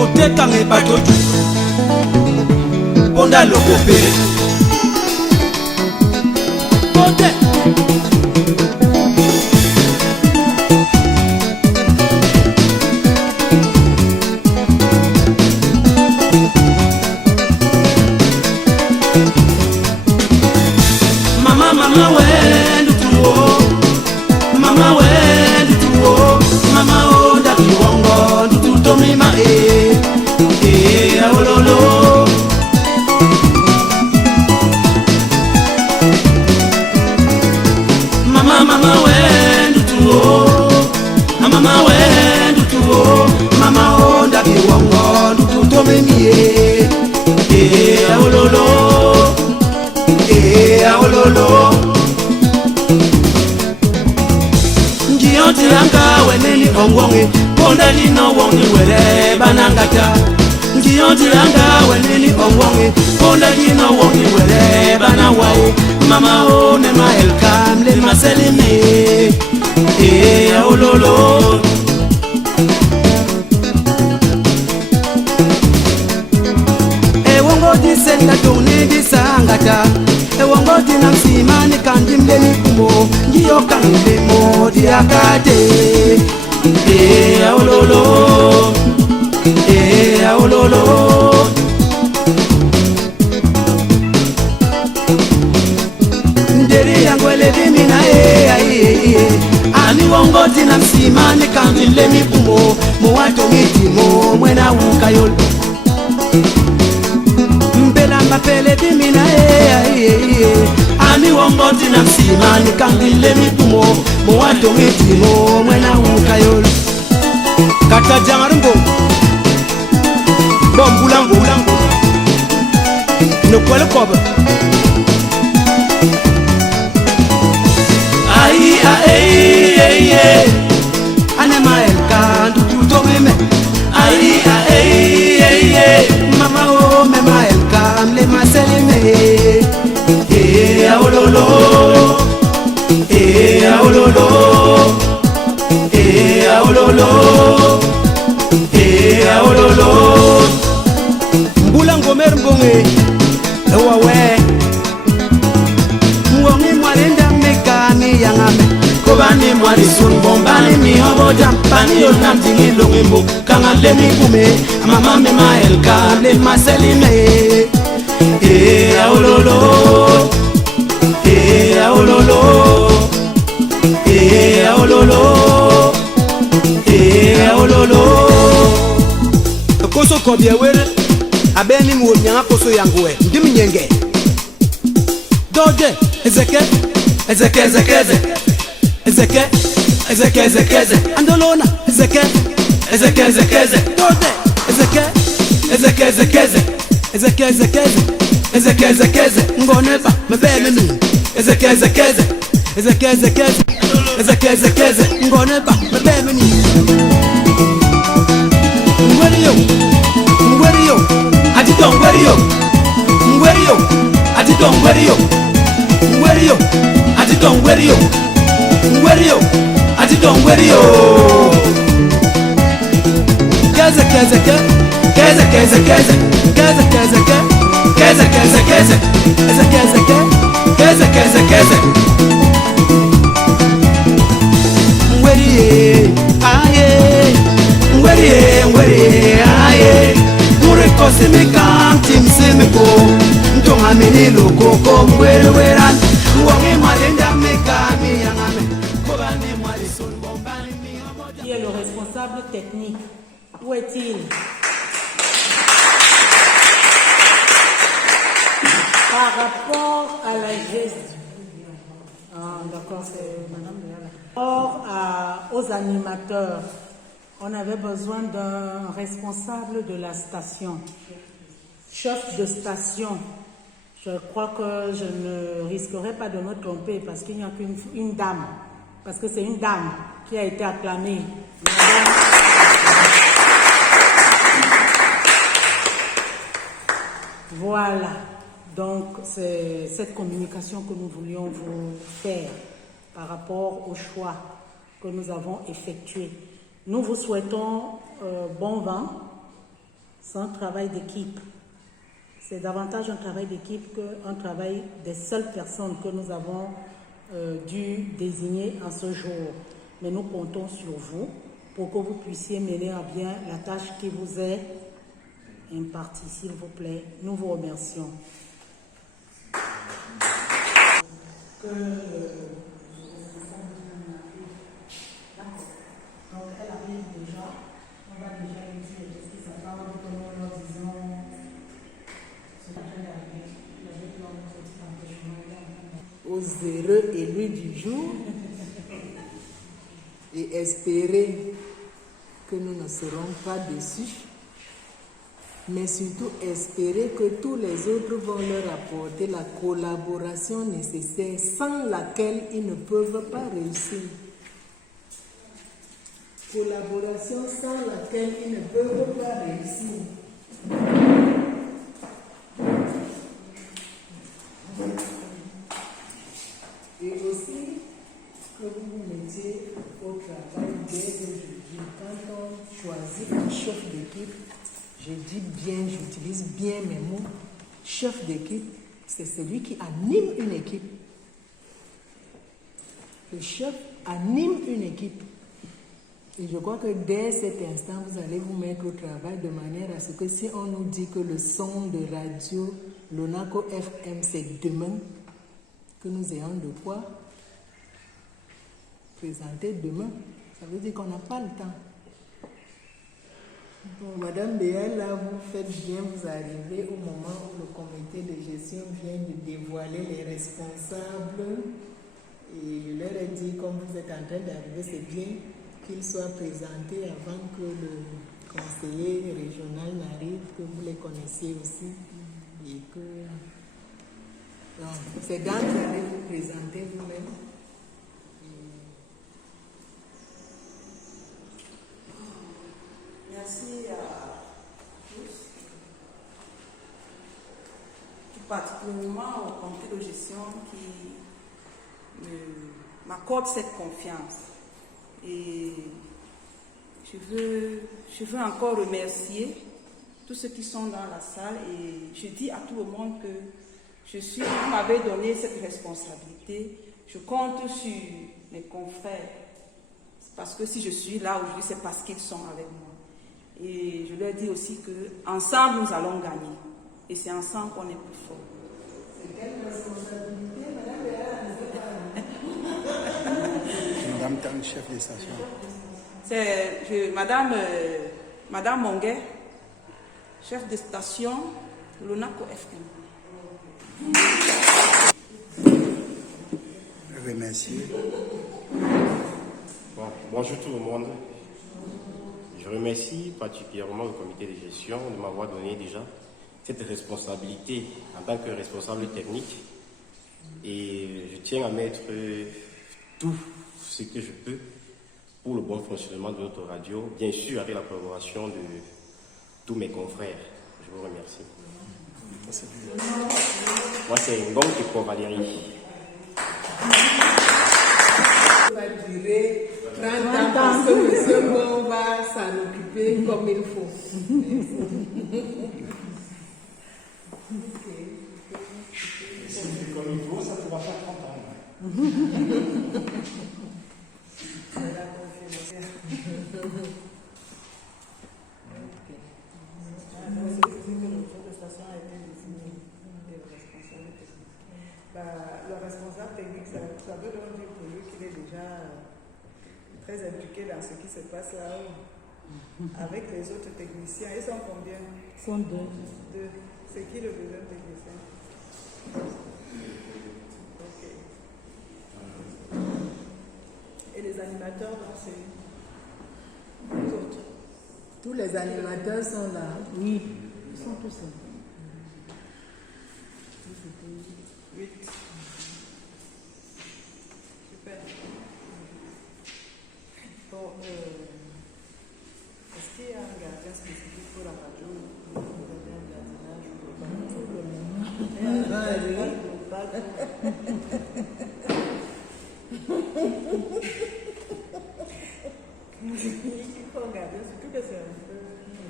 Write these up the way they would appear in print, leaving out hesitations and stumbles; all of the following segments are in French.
Koteka nge batoju Ponda loko pere Kote Mama wendu tuo Mama wendu tuo Mama onda kiwongo Ndututo mima aololo Mama wendu tuo Mama wendu tuo Mama onda kiwongo Ndututo mimi aololo aololo Njiyoti anga weneni ongwongi Ponda lino wongi wele banangata Njiyoti anga weneni ongwongi Ponda lino wongi wele banawai Mama o nema elkam le maselime aololo Wongo di senda toni di sangata Wongo di namsima ni kandimle ni kumo Ngiyo kandimle mo di akate aololo aololo Nderi yangwele di mina Ani wongo di namsima ni kandimle ni kumo Mwato ngiti mo mwena ukayolo Mapele di mina Ani wongo tina msima ni kangile mikumo Mwato ngitimo mwena ukayolo Kata jamarungo Bombulango Nukwele kobe Anema elka ndututo meme Mama o mema elka le maselime aololo aololo aololo aololo Mbula ngomer mbonge wawe Mwongi mwalenda mekani yangame Kobani mwari sun bombani mihobo jampani Yonam dingi longimbo Kangale mikume Mama mema elka le maselime aololo aololo aololo aololo Koso kobye were Abeni mu nyanga koso yanguwe Ndimi nyenge Doje ezeke Andolona ezeke Doje ezeke Ngoneba mebele mi ezeke Ngoneba mebele mi Ngweriyo Adito ngweriyo Adito ngweriyo Adito ngweriyo Adito ngweriyo Keze Ngweriye Murekose mekanti msemeko Ntonga menelo koko mwere weran Wange malenda mekami yangame Kobane mwari son bombani mi. Qui est le responsable technique? Où est-il? Par rapport à la gestion, d'accord, c'est madame. Par rapport aux animateurs, on avait besoin d'un responsable de la station, chef de station. Je crois que je ne risquerai pas de me tromper parce qu'il n'y a qu'une dame, parce que c'est une dame qui a été acclamée. Madame. Voilà, donc c'est cette communication que nous voulions vous faire par rapport au choix que nous avons effectué. Nous vous souhaitons bon vent C'est un travail d'équipe. C'est davantage un travail d'équipe qu'un travail des seules personnes que nous avons dû désigner en ce jour. Mais nous comptons sur vous pour que vous puissiez mener à bien la tâche qui vous est impartie, s'il vous plaît. Nous vous remercions. Donc, elle arrive déjà. On va déjà lui dire ce qui s'attend, que nous leur disons ce qui est arrivé. Aux heureux élus du jour et espérer que nous ne serons pas déçus, mais surtout espérer que tous les autres vont leur apporter la collaboration nécessaire sans laquelle ils ne peuvent pas réussir. Collaboration sans laquelle ils ne peuvent pas réussir. Et aussi que vous vous mettiez au travail dès aujourd'hui. Quand on choisit un chef d'équipe, je dis bien, j'utilise bien mes mots, chef d'équipe, c'est celui qui anime une équipe. Le chef anime une équipe. Et je crois que dès cet instant, vous allez vous mettre au travail de manière à ce que si on nous dit que le son de radio Lonaco FM c'est demain, que nous ayons de quoi présenter demain. Ça veut dire qu'on n'a pas le temps. Bon, Madame Béal, là, vous faites bien, vous arrivez au moment où le comité de gestion vient de dévoiler les responsables. Et je leur ai dit, comme vous êtes en train d'arriver, c'est bien qu'ils soient présentés avant que le conseiller régional n'arrive, que vous les connaissiez aussi. Et que... Donc, c'est dans que vous allez vous présenter vous-même. Merci à tous, tout particulièrement au comité de gestion qui m'accorde cette confiance. Et je veux encore remercier tous ceux qui sont dans la salle et je dis à tout le monde que vous m'avez donné cette responsabilité. Je compte sur mes confrères parce que si je suis là aujourd'hui, c'est parce qu'ils sont avec moi. Et je leur dis aussi qu'ensemble, nous allons gagner. Et c'est ensemble qu'on est plus fort. C'est quelle responsabilité, Madame Béal? Madame Tang, chef de station. C'est Madame Monguet, chef de station Lonaco FM. Remercier. Bon, bonjour tout le monde. Je remercie particulièrement le comité de gestion de m'avoir donné déjà cette responsabilité en tant que responsable technique. Et je tiens à mettre tout ce que je peux pour le bon fonctionnement de notre radio, bien sûr avec la collaboration de tous mes confrères. Je vous remercie. Moi, c'est Ngong et pour Valérie. Ça va durer 30 ans parce que M. Ngong va s'en occuper comme il faut. Comme il faut, ça pourra faire 30 ans. Le responsable technique, ça veut donc dire pour lui qu'il est déjà très impliqué dans ce qui se passe là-haut. Avec les autres techniciens, ils sont combien? Ils sont deux. C'est qui le deuxième technicien? Ok. Et les animateurs, donc c'est les autres. Tous les animateurs sont là. Oui, ils sont tous là. 8. Super. Bon, est-ce qu'il y a un gardien spécifique pour la radio? Vous avez un gardinage il faut regarder, surtout que c'est un peu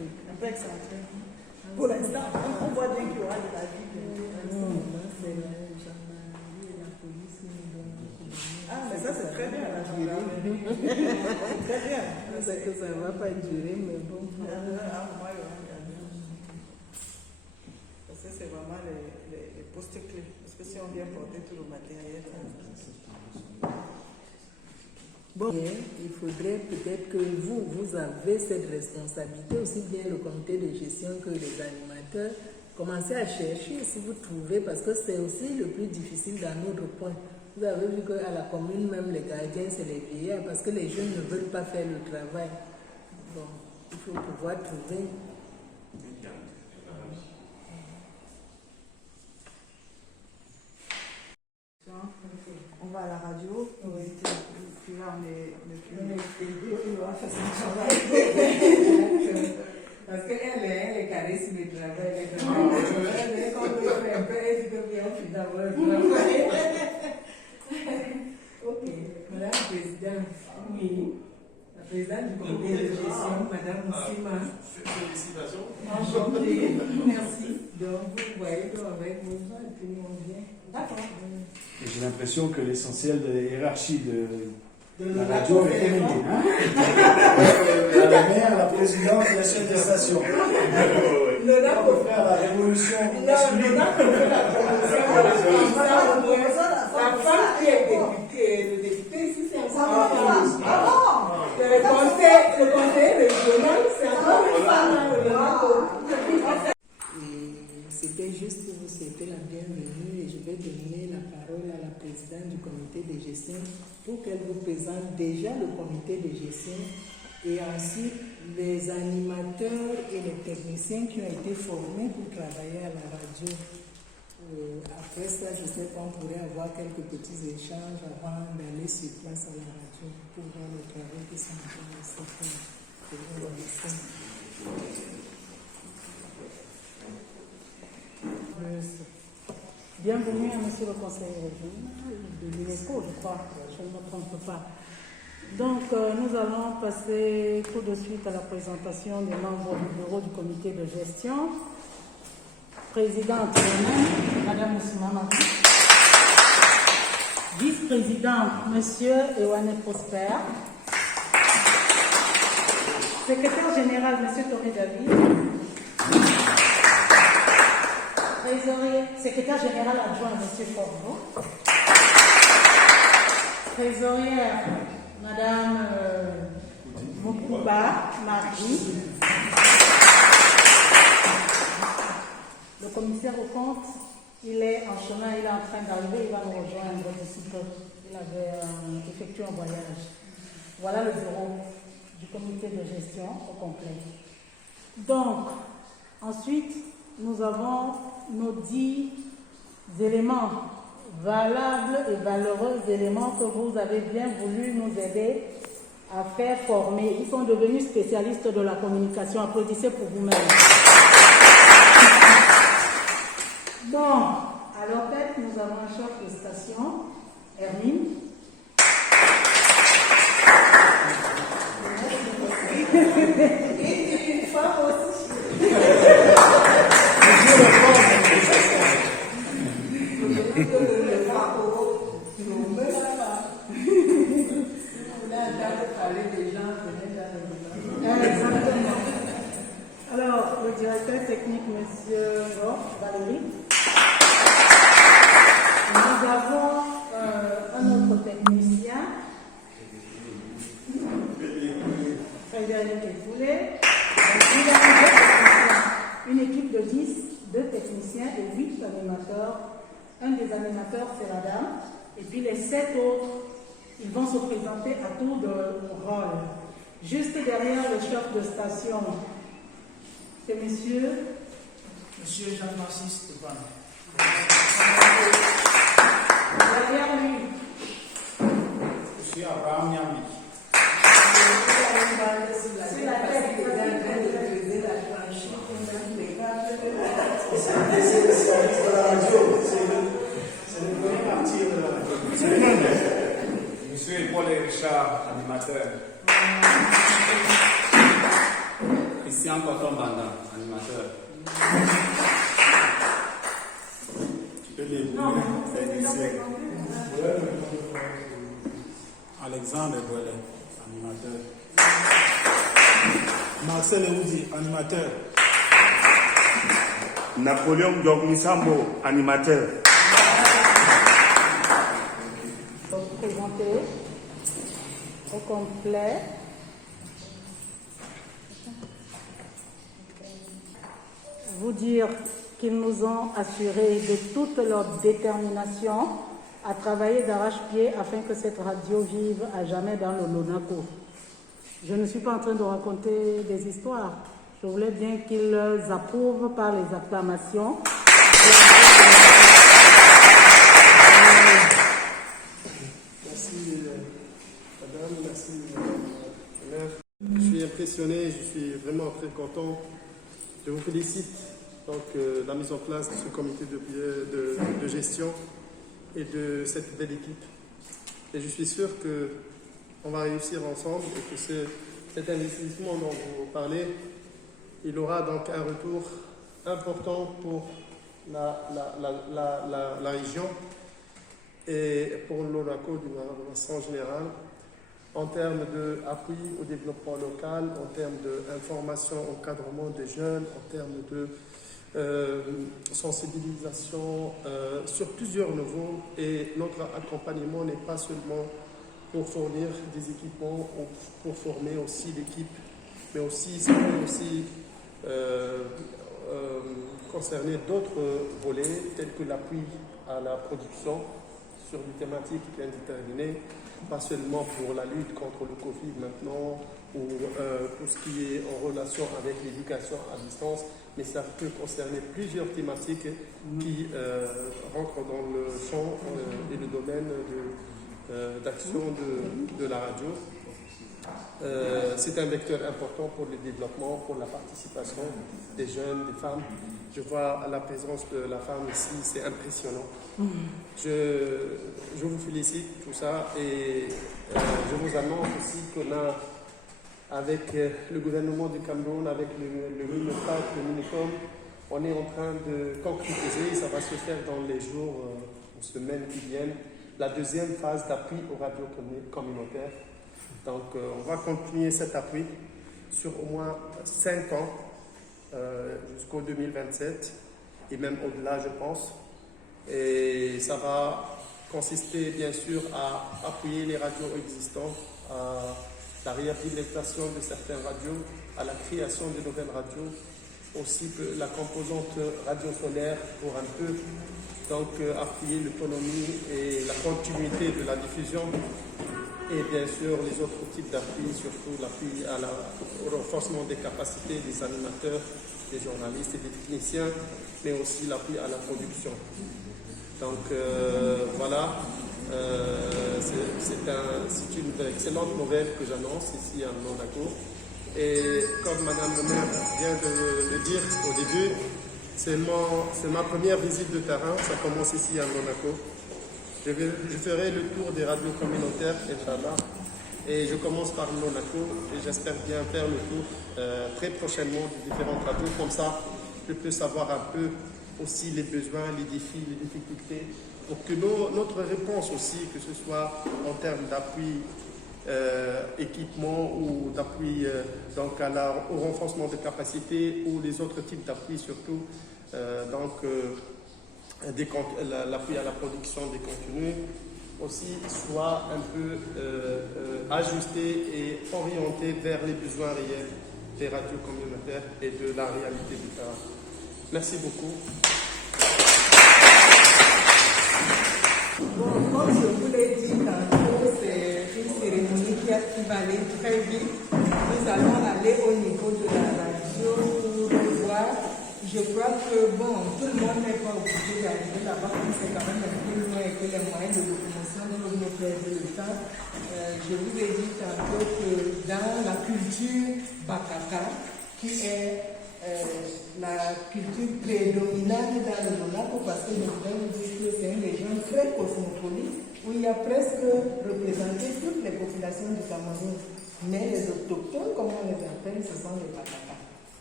Un peu excentré. Pour l'instant, on voit bien qu'il y aura de la vie. Ah, mais ça c'est très bien la gendarmerie. Très bien. C'est que ça ne va pas durer, mais bon. Parce que c'est vraiment les postes clés. Parce que si on vient porter tout le matériel. Bon, il faudrait peut-être que vous avez cette responsabilité, aussi bien le comité de gestion que les animateurs. Commencez à chercher si vous trouvez, parce que c'est aussi le plus difficile dans notre point. Vous avez vu qu'à la commune, même les gardiens, c'est les vieillards, parce que les jeunes ne veulent pas faire le travail. Bon, il faut pouvoir trouver. On va à la radio, puis là on est on va faire son travail. Parce qu'elle est charisme du travail. Elle est comme elle fait un peu, elle dit que bien d'avoir le travail. Ok, Madame la Présidente. Oui. La Présidente du comité de gestion, Madame Moussima. Félicitations. Enchantée. Merci. Donc vous voyez qu'avec vos gens, et puis nous on vient. D'accord. Et j'ai l'impression que l'essentiel de la hiérarchie de la radio est terminé. Hein la maire, la présidente et la chef des stations. On peut faire la révolution. La femme qui est députée, le député ici, c'est un femme. Le conseiller régional, c'est un femme. C'était juste pour vous souhaiter la bienvenue et je vais donner la parole à la présidente du comité de gestion pour qu'elle vous présente déjà le comité de gestion et ensuite les animateurs et les techniciens qui ont été formés pour travailler à la radio. Après ça, je sais qu'on pourrait avoir quelques petits échanges avant d'aller sur place à la radio pour voir le travail qui sont en train de se faire. Bienvenue à monsieur le conseiller régional de l'UNESCO, je crois, je ne me trompe pas. Donc, nous allons passer tout de suite à la présentation des membres du bureau du comité de gestion. Présidente Madame Moussima. Vice-président, monsieur Ewane Prosper. Secrétaire général, monsieur Toré David. Trésorier, secrétaire général adjoint, monsieur Forno. Trésorière, madame Mokuba Marie. Le commissaire au compte, il est en chemin, il est en train d'arriver, il va nous rejoindre d'ici peu. Il avait effectué un voyage. Voilà le bureau du comité de gestion au complet. Donc, ensuite, nous avons nos 10 éléments valables et valeureux éléments que vous avez bien voulu nous aider à faire former. Ils sont devenus spécialistes de la communication. Applaudissez pour vous-même. Bon, à leur tête, nous avons un chef de station, Hermine. Et une femme aussi. Alors, le directeur technique, monsieur Valérie. Nous avons un autre technicien, Frédéric Efoulé. Une équipe de 10, 2 techniciens et 8 animateurs. Un des animateurs, c'est la dame. Et puis les 7 autres, ils vont se présenter à tour de rôle. Juste derrière le chef de station, c'est monsieur Jean-Francis Stéphane. derrière lui. Monsieur Abraham Nyambi. C'est la tête qui est en train de creuser la tranche. C'est le service de la radio. C'est le premier parti de la radio. Monsieur Paul Richard, animateur. Christian Coton Banda, animateur. Tu peux les Alexandre Boilet, animateur. Marcel Eoudi, animateur. Napoléon Dogmisambo, animateur. Présenter au complet. Vous dire qu'ils nous ont assuré de toute leur détermination à travailler d'arrache-pied afin que cette radio vive à jamais dans le Lonaco. Je ne suis pas en train de raconter des histoires. Je voulais bien qu'ils approuvent par les acclamations. Merci, madame, merci, madame. Je suis impressionné, je suis vraiment très content. Je vous félicite donc la mise en place de ce comité de gestion et de cette belle équipe. Et je suis sûr qu'on va réussir ensemble et que cet investissement dont vous parlez, il aura donc un retour important pour la région et pour l'ONACO d'une façon générale, en termes d'appui au développement local, en termes d'information, encadrement des jeunes, en termes de sensibilisation sur plusieurs niveaux. Et notre accompagnement n'est pas seulement pour fournir des équipements ou pour former aussi l'équipe, mais aussi ça peut aussi concerner d'autres volets tels que l'appui à la production sur des thématiques bien déterminées, pas seulement pour la lutte contre le Covid maintenant ou tout ce qui est en relation avec l'éducation à distance, mais ça peut concerner plusieurs thématiques qui rentrent dans le champ et le domaine d'action de la radio. C'est un vecteur important pour le développement, pour la participation des jeunes, des femmes. Je vois la présence de la femme ici, c'est impressionnant. Je vous félicite tout ça et je vous annonce aussi qu'on a, avec le gouvernement du Cameroun, avec le MINEPAC, le MINECOM, on est en train de concrétiser, ça va se faire dans les jours ou semaines qui viennent, la deuxième phase d'appui aux radios communautaires. Donc on va continuer cet appui sur au moins 5 ans, jusqu'au 2027 et même au-delà je pense. Et ça va consister bien sûr à appuyer les radios existantes, à la réhabilitation de certaines radios, à la création de nouvelles radios, aussi la composante radio solaire pour un peu donc appuyer l'autonomie et la continuité de la diffusion. Et bien sûr, les autres types d'appui, surtout l'appui au renforcement des capacités des animateurs, des journalistes et des techniciens, mais aussi l'appui à la production. Donc voilà, c'est une excellente nouvelle que j'annonce ici à Monaco. Et comme Madame le maire vient de le dire au début, c'est ma première visite de terrain, ça commence ici à Monaco. Je ferai le tour des radios communautaires, Inch'Allah, et je commence par Monaco et j'espère bien faire le tour très prochainement de différentes radios. Comme ça, je peux savoir un peu aussi les besoins, les défis, les difficultés, pour que notre réponse aussi, que ce soit en termes d'appui, équipement ou d'appui donc au renforcement de capacités ou les autres types d'appui surtout, l'appui à la production des contenus aussi soit un peu ajusté et orienté vers les besoins réels des radios communautaires et de la réalité du terrain. Merci beaucoup. Bon, comme je vous l'ai dit tantôt, c'est une cérémonie qui va aller très vite. Nous allons aller au niveau de la radio pour voir. Je crois que, bon, tout le monde n'est pas obligé d'arriver là-bas, mais c'est quand même un peu loin et que les moyens de locomotion nous nous perdent le temps. Je vous ai dit tantôt que dans la culture Bakaka, qui est la culture prédominante dans le Monaco, parce que nous devons dire que c'est une région très cosmopolite, où il y a presque représenté toutes les populations du Cameroun. Mais les autochtones, comme on les appelle, ce sont les Bakaka.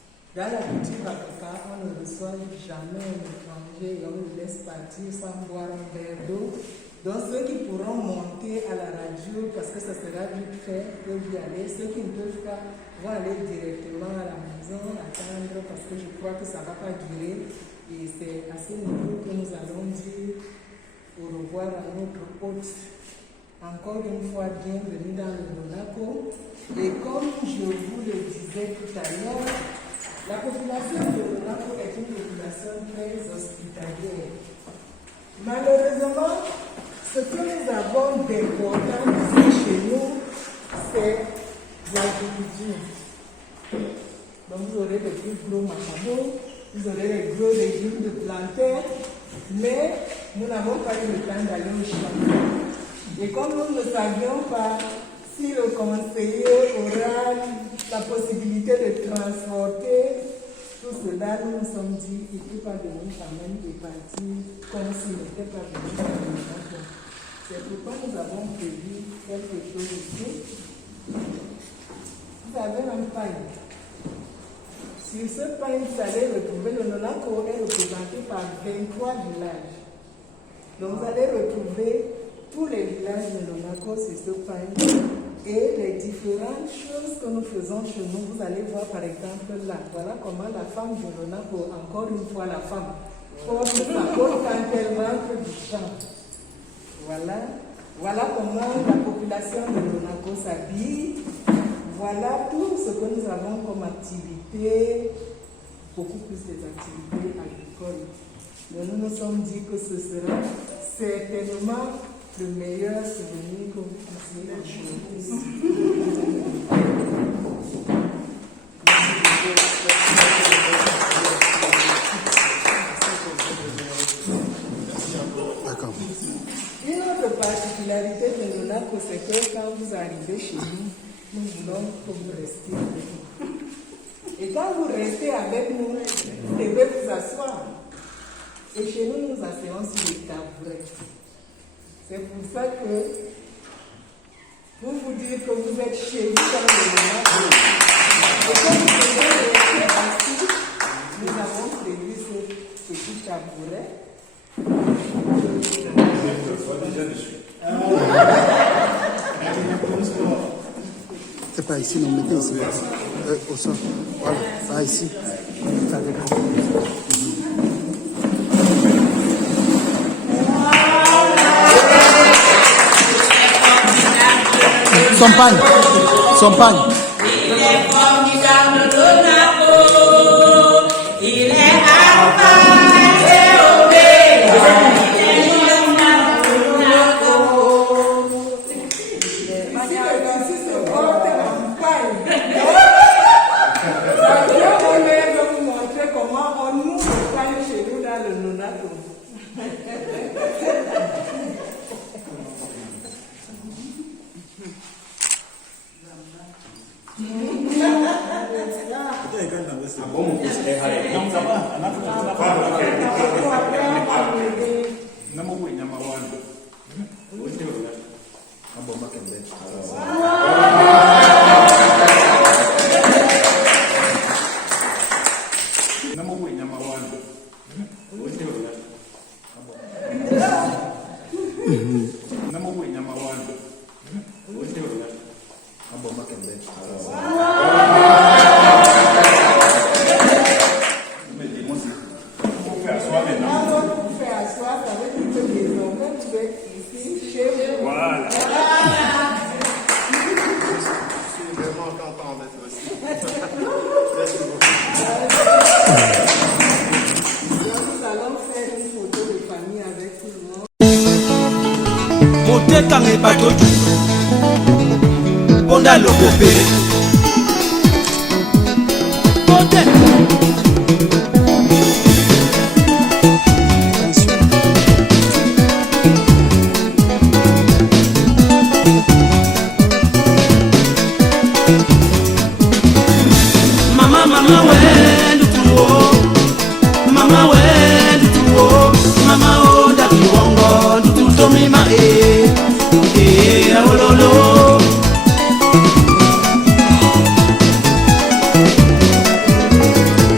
Dans la culture africaine, on ne reçoit jamais un étranger et on le laisse partir sans boire un verre d'eau. Donc ceux qui pourront monter à la radio, parce que ça sera vite fait, peuvent y aller. Ceux qui ne peuvent pas vont aller directement à la maison, attendre, parce que je crois que ça ne va pas durer. Et c'est à ce niveau que nous allons dire au revoir à notre hôte. Encore une fois, bienvenue dans le Monaco. Et comme je vous le disais tout à l'heure, la population de Monaco est une population très hospitalière. Malheureusement, ce que nous avons d'important ici chez nous, c'est l'agriculture. Donc vous aurez les plus gros macadamia, vous aurez les gros légumes de plantain, mais nous n'avons pas eu le temps d'aller au champ. Et comme nous ne savions pas si le conseiller aura la possibilité de transporter tout cela, nous nous sommes dit qu'il ne peut pas venir quand même et partir comme s'il n'était pas venu dans le Monaco. C'est pourquoi nous avons prévu quelque chose ici. Vous avez un pain. Sur ce pain, vous allez retrouver le Monaco est représenté par 23 villages. Donc vous allez retrouver tous les villages de Monaco sur ce pain et les différentes choses que nous faisons chez nous. Vous allez voir par exemple là, voilà comment la femme de Monaco, encore une fois la femme, porte sa peau quand elle rentre du champ. Voilà comment la population de Monaco s'habille. Voilà tout ce que nous avons comme activité, beaucoup plus des activités agricoles. Mais nous nous sommes dit que ce sera certainement le meilleur souvenir que vous puissiez acheter. D'accord. Une autre particularité de Monaco, c'est que quand vous arrivez chez nous, nous voulons que vous restiez avec nous. Et quand vous restez avec nous, vous devez vous asseoir. Et chez nous, nous asseyons sur les tabourets. C'est pour ça que vous vous dites que vous êtes chez vous dans le Monaco. Et quand vous devez rester assis, nous avons prévu ce petit tabouret. C'est pas ici, non, mettez ici. Au sol. Voilà, pas ici. Ça dépend. Son pagne. Il est formidable le Monaco. Il est alpha et oméga. Motekanga ebatotu Ponda lokope Pote Mama we ndutuo Mama we ndutuo Mama o ndakiwongo ndututomima ololo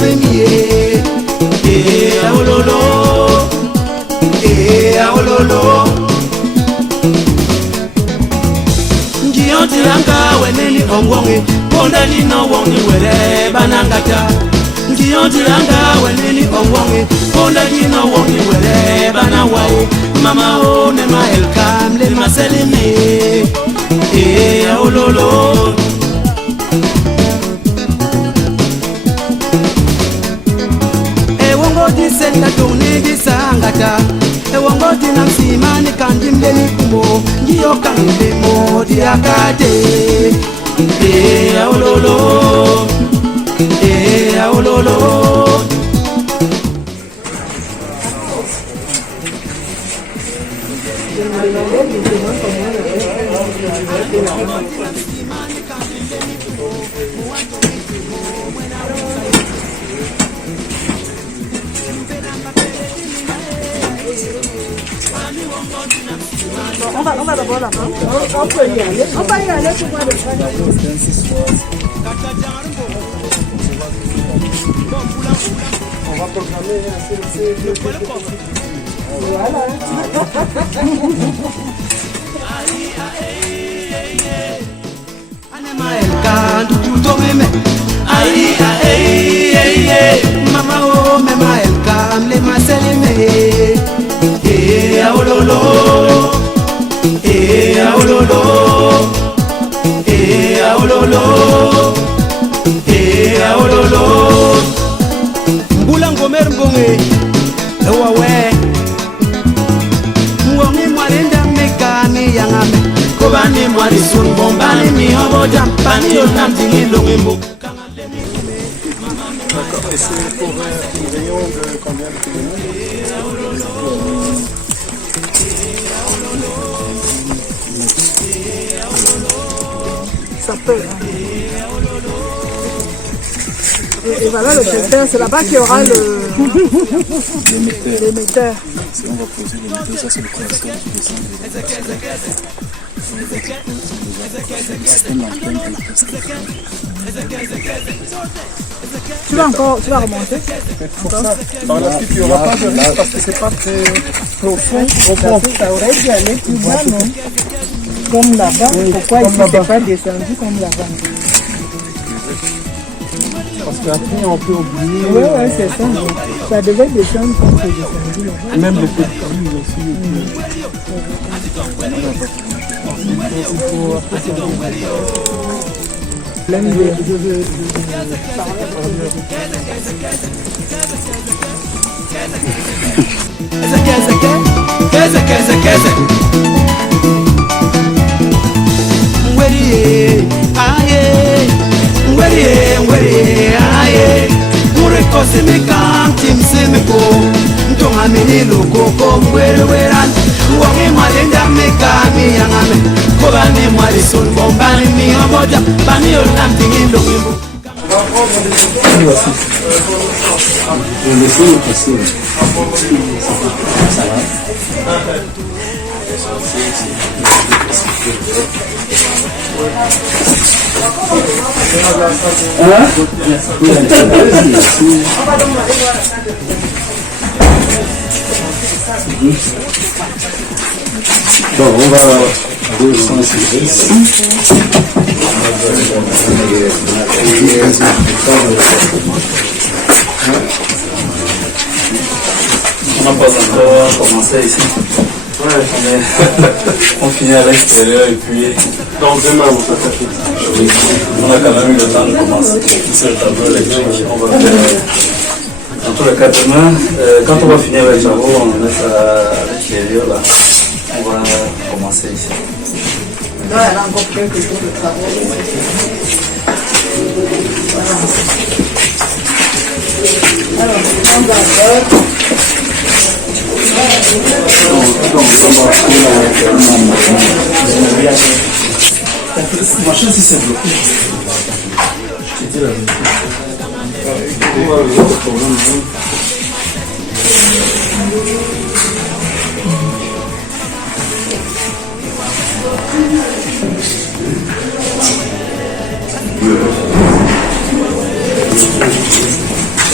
mie aololo aololo Ngiyontilanga weneni ongwongi ponda lino wongi were banangata Ngiyontilanga weneni ongwongi ponda lino wongi were banawai mama o ne ma elkam le maselime aololo Disenda tuni disangata Ewongo dina msimani kandi mdeni kumbo Ngiyo kanile modi akade aololo aololo On va d'abord là-bas. On peut y aller. On va y aller pour voir le train. On va programmer un CLC. Voilà. Mama o mema elkam le maselime aololo aololo aololo aololo mbula ngomer mbonge ewawe mwongi mwalenda mekani yangame kobani mwali sun bombani mi oboja pani yotam dingilongi mbo. D'accord, et c'est pour une réunion de combien de kilomètres? Ça peut. Et voilà le secteur, c'est là-bas qu'il y aura l'émetteur. Si on va poser l'émetteur, ça c'est le compresseur qui descend le système d'antenne Tu vas remonter. Pour ça, par la suite, il n'y aura pas de risque parce que c'est pas très profond. Ça aurait dû aller plus bas, non? Comme là-bas. Pourquoi ici c'est pas descendu comme là-bas? Parce qu'après, on peut oublier. Oui, c'est ça. Ça devait descendre comme c'est descendu là-bas. Même les petites familles aussi. Bon, on va descendre ici. On n'a pas encore commencé ici. On finit à l'extérieur et puis donc demain vous attaquez. Oui. On a quand même eu le temps de commencer. C'est le tableau électrique. On va faire dans tous les cas demain. Quand on va finir les travaux, on va mettre à l'extérieur là. On va commencer ici. Là, elle a encore quelques jours de travaux. Alors, on va voir. Machin si c'est bloqué. C'était la vérité.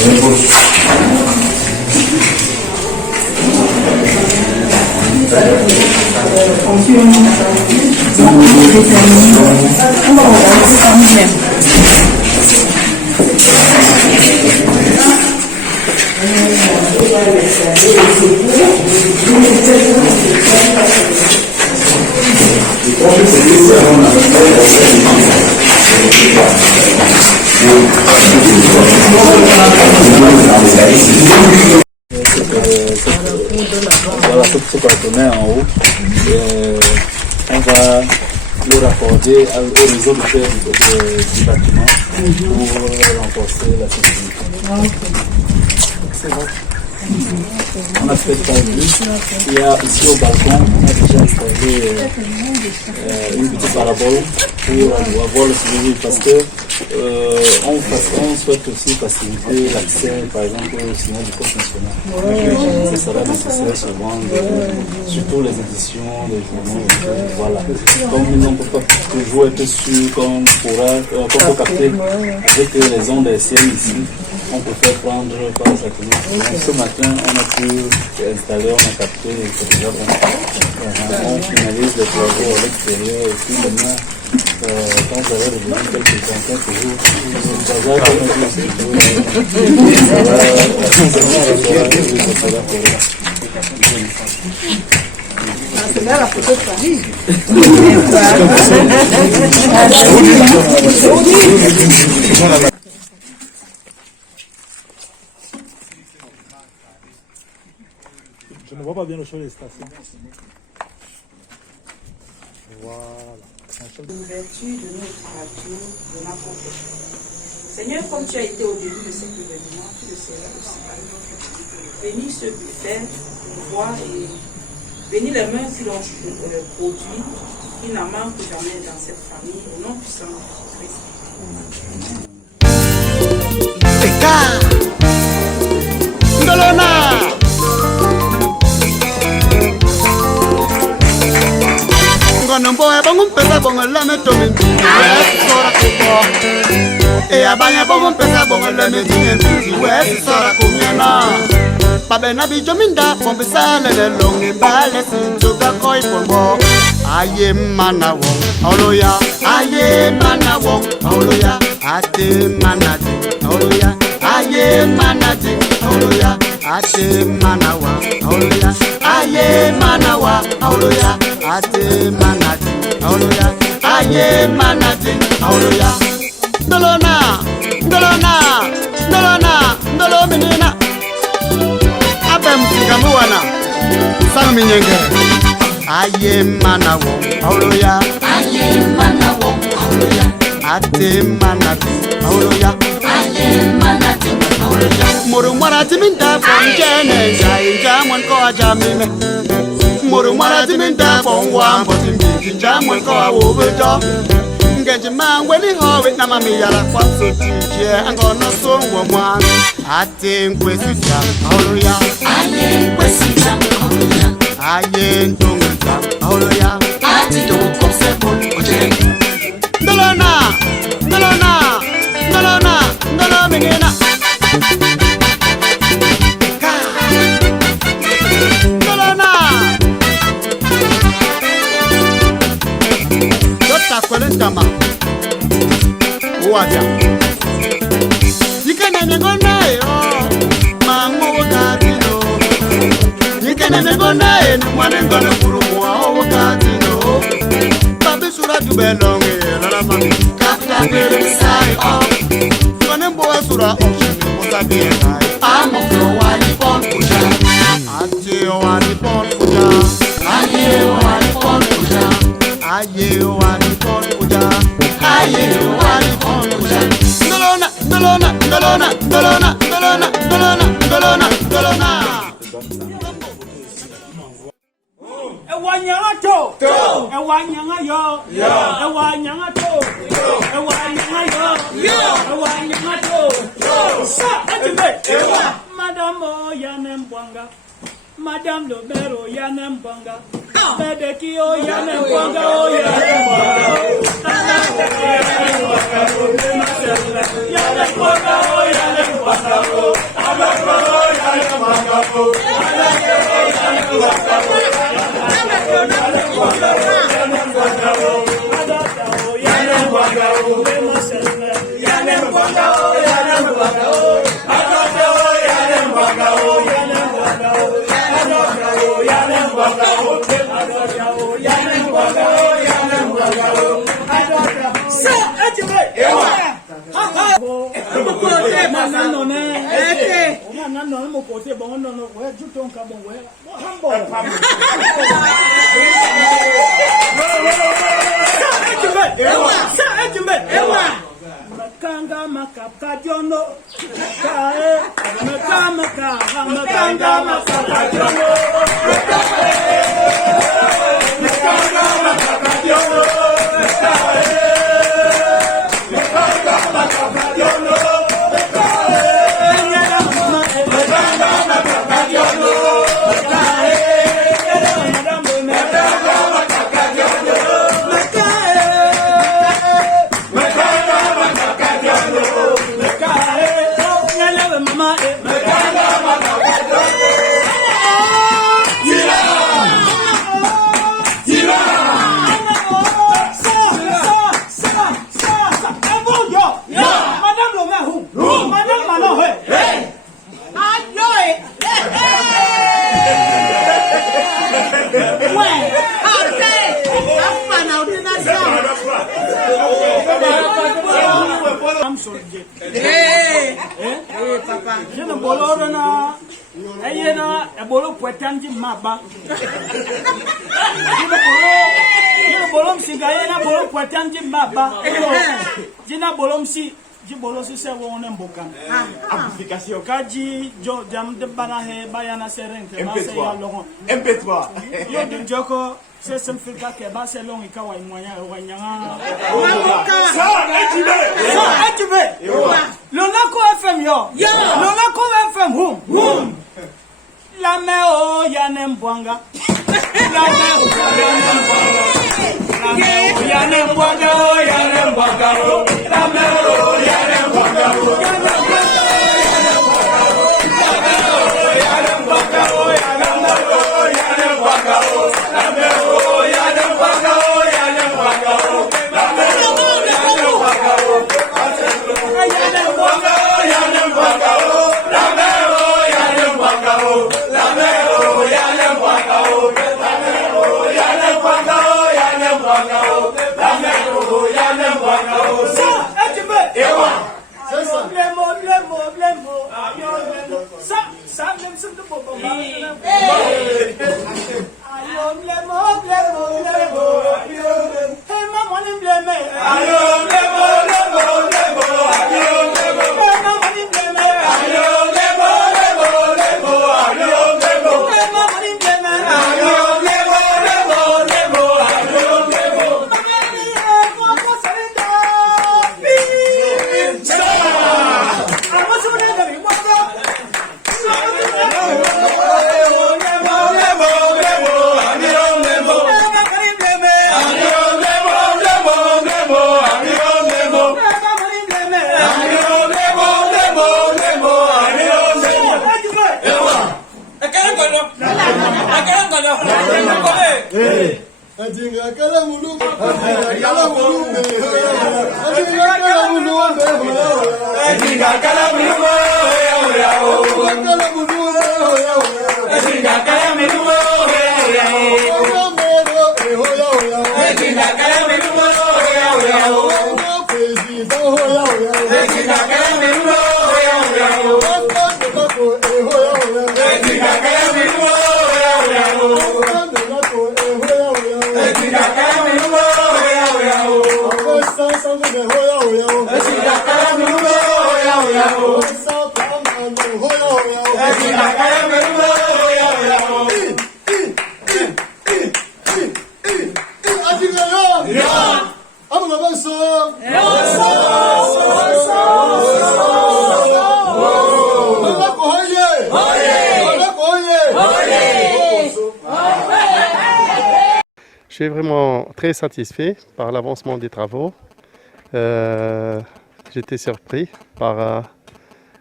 Voilà, ce partenaire en haut, on va le raccorder au réseau de terre du bâtiment pour renforcer la sécurité. C'est bon. On a fait pas plus. Il y a ici au balcon, on a déjà installé une petite parabole pour avoir le suivi parce que on souhaite aussi faciliter l'accès, par exemple, au signal du code national. Ce sera nécessaire souvent, surtout les éditions, les journaux, voilà. Comme nous, on ne peut pas toujours être sûr qu'on peut capter avec les ondes des ciels ici. On peut faire prendre par sa connexion. Ce matin, on a pu installer, on a capté, c'est déjà bon. On finalise les travaux à l'extérieur et puis demain, quand vous allez revenir quelques temps, toujours, c'est là la photo de famille. Je ne vois pas bien le choix des stations. Voilà. L'ouverture de notre radio, de ma confession. Seigneur, comme tu as été au début de cet événement, tu le seras aussi par nous. Bénis ce buffet, pour voir et bénis les mains qui l'ont produit, qui n'en manque jamais dans cette famille, au nom puissant de Christ. Mboya bongo mpesa bongo la metomi sora kubo e abanya bongo mpesa bongo la metini we sora kumiana babena bijo minda bombe sale le longe bale sintuka koi pombo aye mana wo oloya aye mana wo oloya ate mana de oloya aye mana de oloya ate mana wa oloya aye mana wa oloya ate manati oloya aye manati oloya dolona dolona dolona dolo menina abem tingamuwana sang minyenge aye manawo oloya aye manawo oloya ate manati oloya aye manati oloya muru marati minda fonjene jainja mon ko ajamine muru marati minda fongwa mboti mbiki jamon ko awobedo ngeje mangweni howe na mami yala kwa sotije angono songo mwan ate nkwesija oloya aye nkwesija oloya aye ntonga oloya ati to konsebo oje dolona dolona dolona dolona menena Kwelentama Uwaja Yikene mengona Mango wakatino Yikene mengona Mwane ngone kurumwa wakatino Babi sura dubelonge Lala mami Kapta bere misai Ngone mboa sura Oshine moza bienai Amo klo wani pon kuja Ate wani pon kuja Aye wani pon kuja Aye wani pon kuja Aye wani pon kuja Dolona dolona dolona dolona dolona dolona dolona dolona Ewa nyanga to Ewa nyanga yo Ewa nyanga to Ewa nyanga yo Ewa nyanga to Sa atume Madame Yanem Bwanga Madame Lomero Yanem Bwanga Bedeki o Yanem Bwanga o Yanem Bwanga Yanem Bwanga o Yanem Bwanga MP3. C'est ça me fait que c'est long et kawaii moyen Lonako FM yo Lonako FM hum la meo yanem bwanga la meo yanem bwanga la meo yanem bwanga Je suis vraiment très satisfait par l'avancement des travaux. J'étais surpris par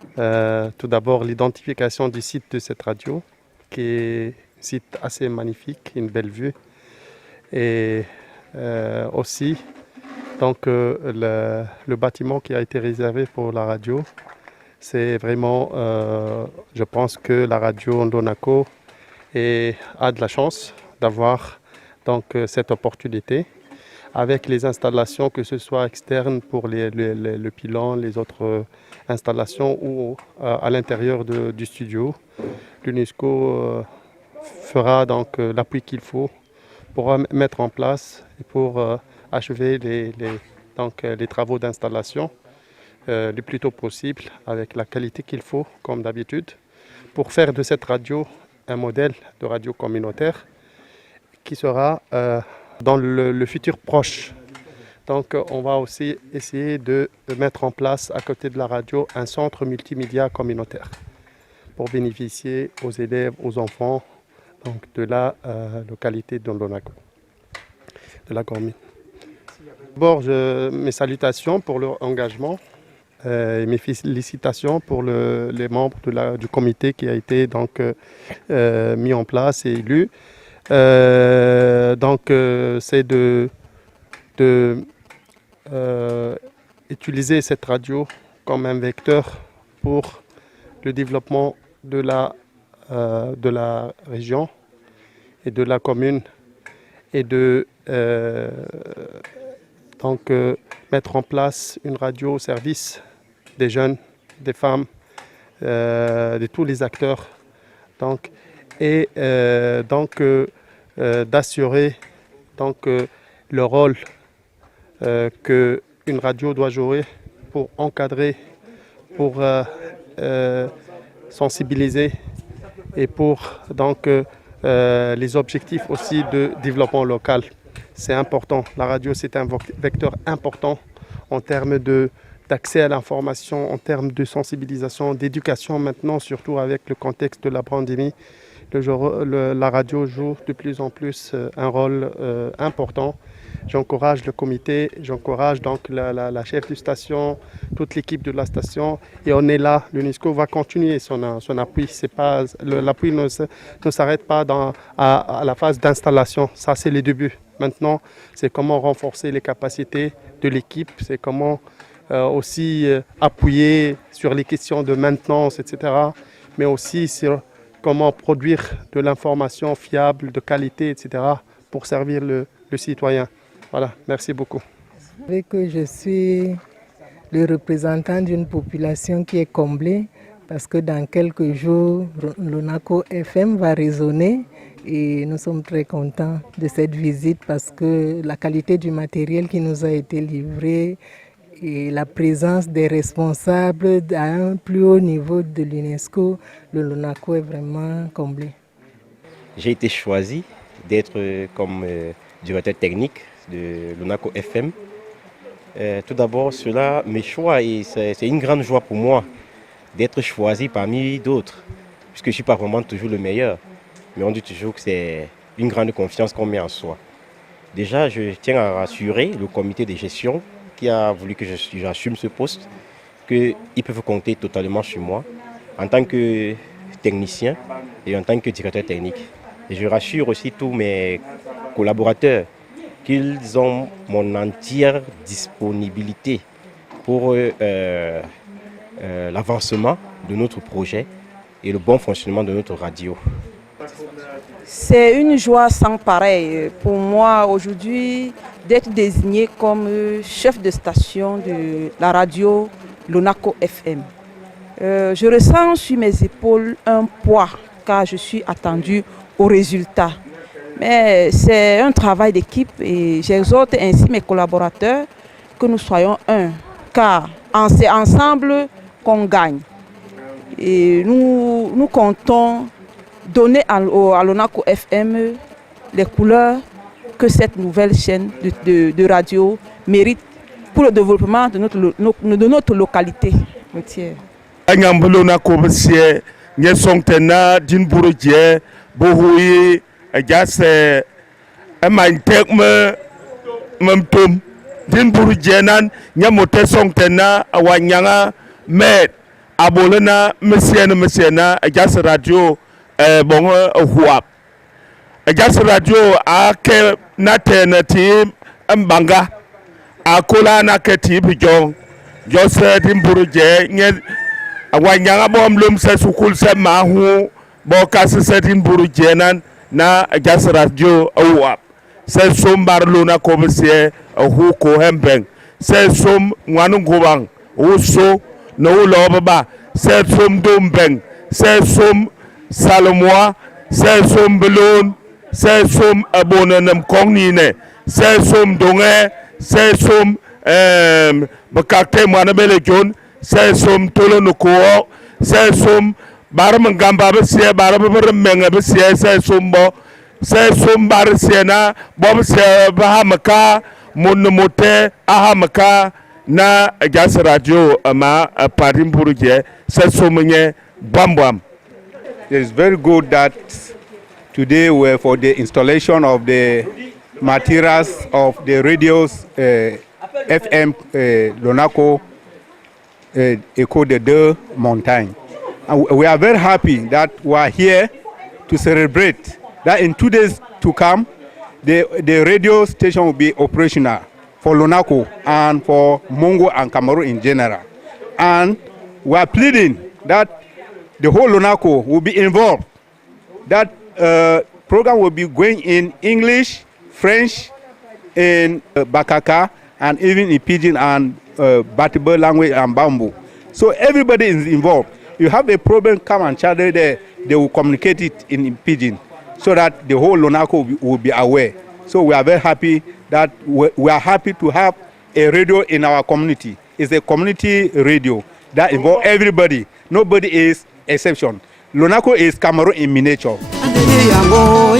Tout d'abord, l'identification du site de cette radio, qui est un site assez magnifique, une belle vue. Et aussi, donc, le bâtiment qui a été réservé pour la radio, c'est vraiment, je pense que la radio Ndonako a de la chance d'avoir donc, cette opportunité avec les installations, que ce soit externes pour le pilon, les autres installations ou à l'intérieur du studio. L'UNESCO fera donc l'appui qu'il faut pour mettre en place et pour achever les travaux d'installation le plus tôt possible avec la qualité qu'il faut, comme d'habitude, pour faire de cette radio un modèle de radio communautaire qui sera dans le futur proche. Donc on va aussi essayer de mettre en place à côté de la radio un centre multimédia communautaire pour bénéficier aux élèves, aux enfants donc, de la localité de Ndonako, de la commune. D'abord, mes salutations pour leur engagement et mes félicitations pour les membres du comité qui a été donc, mis en place et élu. C'est utiliser cette radio comme un vecteur pour le développement de la région et de la commune et de mettre en place une radio au service des jeunes, des femmes, de tous les acteurs. Donc, et d'assurer le rôle qu'une radio doit jouer pour encadrer, pour sensibiliser et pour les objectifs aussi de développement local. C'est important. La radio, c'est un vecteur important en termes d'accès à l'information, en termes de sensibilisation, d'éducation maintenant, surtout avec le contexte de la pandémie. La radio joue de plus en plus un rôle important. J'encourage le comité, j'encourage donc la chef de station, toute l'équipe de la station. Et on est là, l'UNESCO va continuer son appui. L'appui ne s'arrête pas à la phase d'installation. Ça, c'est le début. Maintenant, c'est comment renforcer les capacités de l'équipe, c'est comment aussi appuyer sur les questions de maintenance, etc. Mais aussi sur comment produire de l'information fiable, de qualité, etc. pour servir le citoyen. Voilà, merci beaucoup. Vous savez que je suis le représentant d'une population qui est comblée parce que dans quelques jours, Ndonako FM va résonner et nous sommes très contents de cette visite parce que la qualité du matériel qui nous a été livré et la présence des responsables à un plus haut niveau de l'UNESCO, le Ndonako est vraiment comblé. J'ai été choisi d'être comme directeur technique de Ndonako FM. Tout d'abord, mes choix, et c'est une grande joie pour moi d'être choisi parmi d'autres, puisque je ne suis pas vraiment toujours le meilleur. Mais on dit toujours que c'est une grande confiance qu'on met en soi. Déjà, je tiens à rassurer le comité de gestion qui a voulu que j'assume ce poste, qu'ils peuvent compter totalement sur moi en tant que technicien et en tant que directeur technique. Et je rassure aussi tous mes collaborateurs qu'ils ont mon entière disponibilité pour l'avancement de notre projet et le bon fonctionnement de notre radio. C'est une joie sans pareil pour moi aujourd'hui d'être désigné comme chef de station de la radio Ndonako FM. Je ressens sur mes épaules un poids car je suis attendu au résultat. Mais c'est un travail d'équipe et j'exhorte ainsi mes collaborateurs que nous soyons un, car c'est ensemble qu'on gagne. Et nous comptons donner à Ndonako FM les couleurs que cette nouvelle chaîne de radio mérite pour le développement de notre localité entière. abolena mesiena ajas radio bongo huap ajas radio ake natena tim mbanga akola na keti bijo jose timburuje nye awanyanga bom lum se sukul se mahu bo kas se timburuje nan na ajas radio huap se sombar luna ko besie hu ko hembeng se som ngwanu ngubang uso no lobaba se som dombeng se som salomoa se som belon se som abonanam kongnine se som donge se som bakakte manabele jon se som tolonuko se som baram gamba besie baram menga besie se som bo se som bar siena bob se bahamaka monomote ahamaka na gas radio ama parim buruje se somenye bambam. It is very good that today we're for the installation of the materials of the radios FM Lonako Echo de Deux Montagnes. And we are very happy that we are here to celebrate that in 2 days to come the radio station will be operational for Lonako and for Mongo and Cameroon in general. And we are pleading that the whole Lonako will be involved. That program will be going in English, French, in Bakaka, and even in Pidgin and Batiba language and Bamboo. So everybody is involved. You have a problem, come and chat there, they will communicate it in Pidgin so that the whole Lonako will be aware. So we are very happy that we are happy to have a radio in our community. It's a community radio that involves everybody. Nobody is exception. Lonako is Cameroon in miniature.